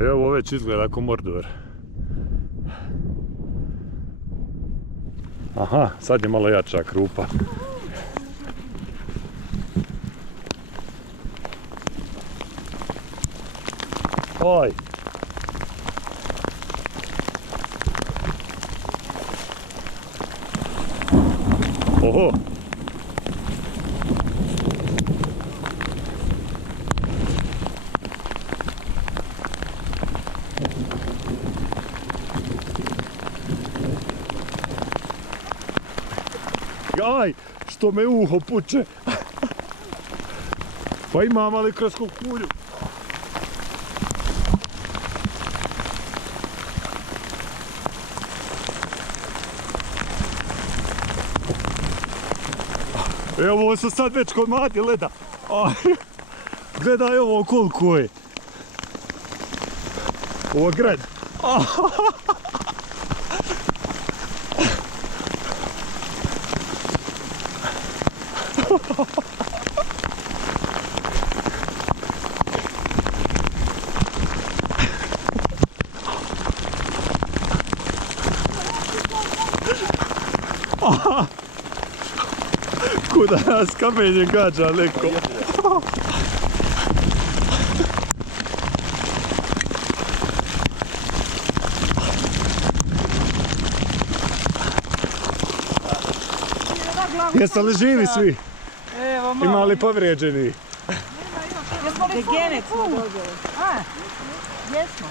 Evo ovo već izgleda kao Mordor. Aha, sad je malo jača krupa. Oj! Oho! Aj, što me uho puče. Pa imam ali kroz kukulju. Evo, ovo su sad već kod mati leda. Gledaj ovo koliko je. Ovo grad. Kuda nas kamenje gađa neko. Jeste li živi svi? Evo, malo. Ima li povrijeđeni? Jesmo li Genet smo dobili? A, jesmo.